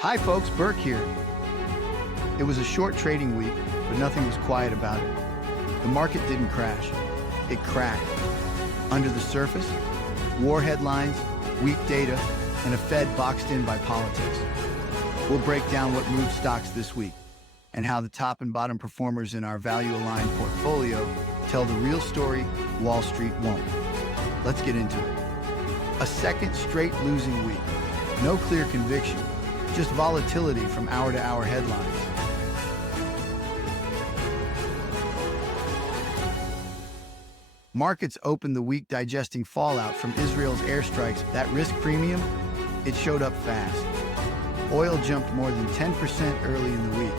Hi folks, Berk here. It was a short trading week, but nothing was quiet about it. The market didn't crash. It cracked. Under the surface, war headlines, weak data, and a Fed boxed in by politics. We'll break down what moved stocks this week and how the top and bottom performers in our value-aligned portfolio tell the real story Wall Street won't. Let's get into it. A second straight losing week. No clear conviction, just volatility from hour-to-hour headlines. Markets opened the week digesting fallout from Israel's airstrikes. That risk premium, it showed up fast. Oil jumped more than 10% early in the week.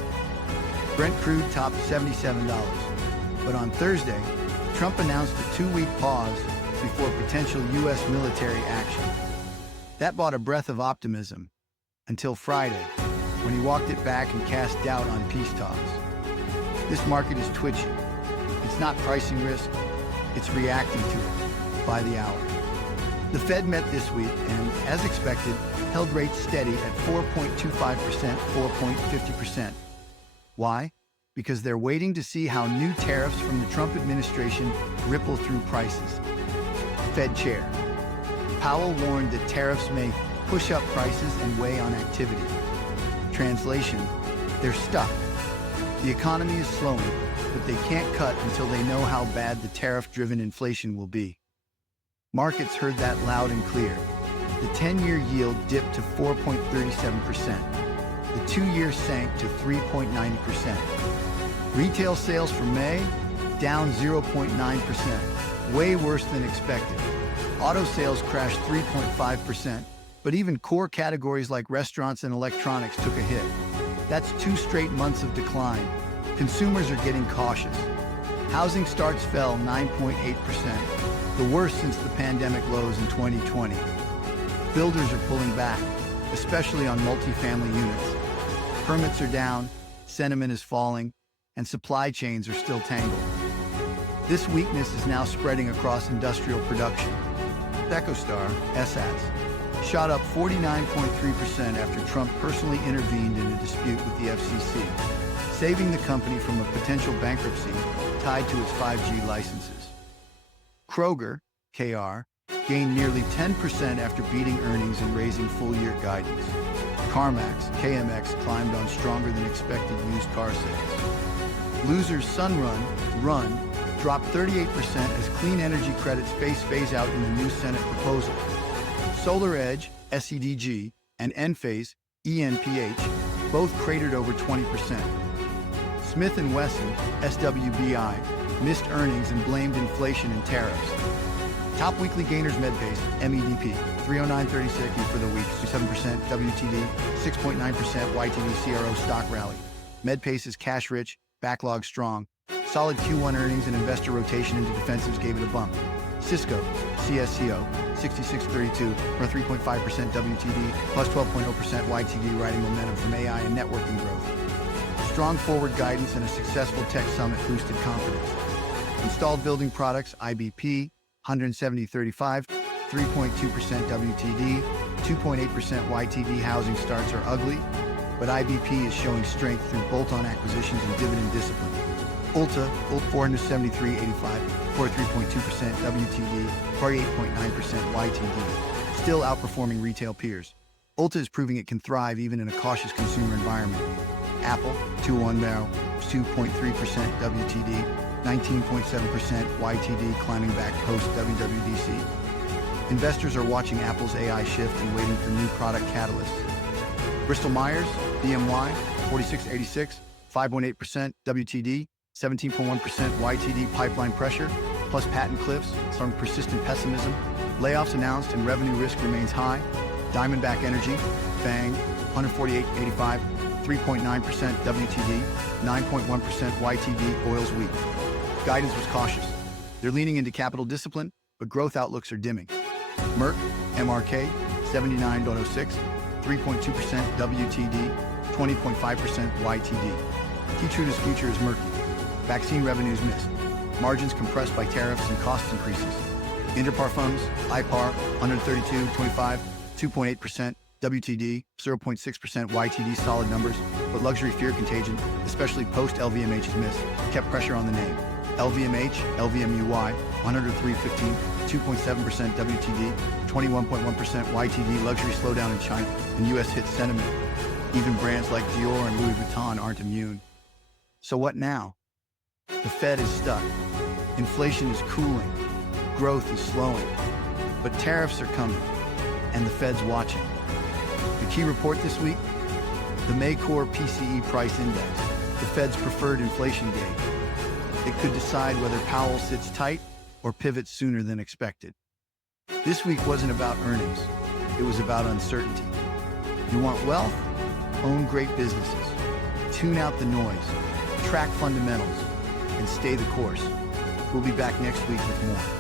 Brent crude topped $77. But on Thursday, Trump announced a 2-week pause before potential U.S. military action. That brought a breath of optimism until Friday, when he walked it back and cast doubt on peace talks. This market is twitchy. It's not pricing risk, it's reacting to it by the hour. The Fed met this week and, as expected, held rates steady at 4.25%, 4.50%. Why? Because they're waiting to see how new tariffs from the Trump administration ripple through prices. Fed Chair Powell warned that tariffs may push up prices and weigh on activity. Translation, they're stuck. The economy is slowing, but they can't cut until they know how bad the tariff-driven inflation will be. Markets heard that loud and clear. The 10-year yield dipped to 4.37%. The 2-year sank to 3.90%. Retail sales for May, down 0.9%, way worse than expected. Auto sales crashed 3.5%, but even core categories like restaurants and electronics took a hit. That's 2 straight months of decline. Consumers are getting cautious. Housing starts fell 9.8%, the worst since the pandemic lows in 2020. Builders are pulling back, especially on multifamily units. Permits are down, sentiment is falling, and supply chains are still tangled. This weakness is now spreading across industrial production. EchoStar, SATs, shot up 49.3% after Trump personally intervened in a dispute with the FCC, saving the company from a potential bankruptcy tied to its 5G licenses. Kroger, KR, gained nearly 10% after beating earnings and raising full-year guidance. CarMax, KMX climbed on stronger than expected used car sales. Losers Sunrun, Run, dropped 38% as clean energy credits face phase-out in a new Senate proposal. SolarEdge, SEDG, and Enphase, ENPH, both cratered over 20%. Smith & Wesson, SWBI, missed earnings and blamed inflation and tariffs. Top weekly gainers Medpace, MEDP, 309.36 for the week, 7% WTD, 6.9% YTD CRO stock rally. Medpace is cash-rich, backlog strong. Solid Q1 earnings and investor rotation into defensives gave it a bump. Cisco, CSCO, 66.32 for 3.5% WTD, plus 12.0% YTD riding momentum from AI and networking growth. Strong forward guidance and a successful tech summit boosted confidence. Installed building products, IBP, 170.35, 3.2% WTD, 2.8% YTD housing starts are ugly, but IBP is showing strength through bolt-on acquisitions and dividend discipline. Ulta, 473.85, 43.2% WTD, 48.9% YTD, still outperforming retail peers. Ulta is proving it can thrive even in a cautious consumer environment. Apple, 201 barrel, 2.3% WTD, 19.7% YTD climbing back post-WWDC. Investors are watching Apple's AI shift and waiting for new product catalysts. Bristol-Myers, BMY, 46.86, 5.8% WTD, 17.1% YTD pipeline pressure, plus patent cliffs, some persistent pessimism. Layoffs announced and revenue risk remains high. Diamondback Energy, FANG, 148.85, 3.9% WTD, 9.1% YTD, oil's weak. Guidance was cautious. They're leaning into capital discipline, but growth outlooks are dimming. Merck, MRK, 79.06, 3.2% WTD, 20.5% YTD. Keytruda's future is murky. Vaccine revenues missed. Margins compressed by tariffs and cost increases. Interparfums, IPAR, 132.25, 2.8%, WTD, 0.6% YTD, solid numbers, but luxury fear contagion, especially post-LVMH's miss, kept pressure on the name. LVMH, LVMUY, 103.15, 2.7% WTD, 21.1% YTD, luxury slowdown in China, and US hit sentiment. Even brands like Dior and Louis Vuitton aren't immune. So what now? The Fed is stuck. Inflation is cooling. Growth is slowing. But tariffs are coming, and the Fed's watching. The key report this week? The May Core PCE price index, the Fed's preferred inflation gauge. It could decide whether Powell sits tight or pivots sooner than expected. This week wasn't about earnings. It was about uncertainty. You want wealth? Own great businesses. Tune out the noise. Track fundamentals. And stay the course. We'll be back next week with more.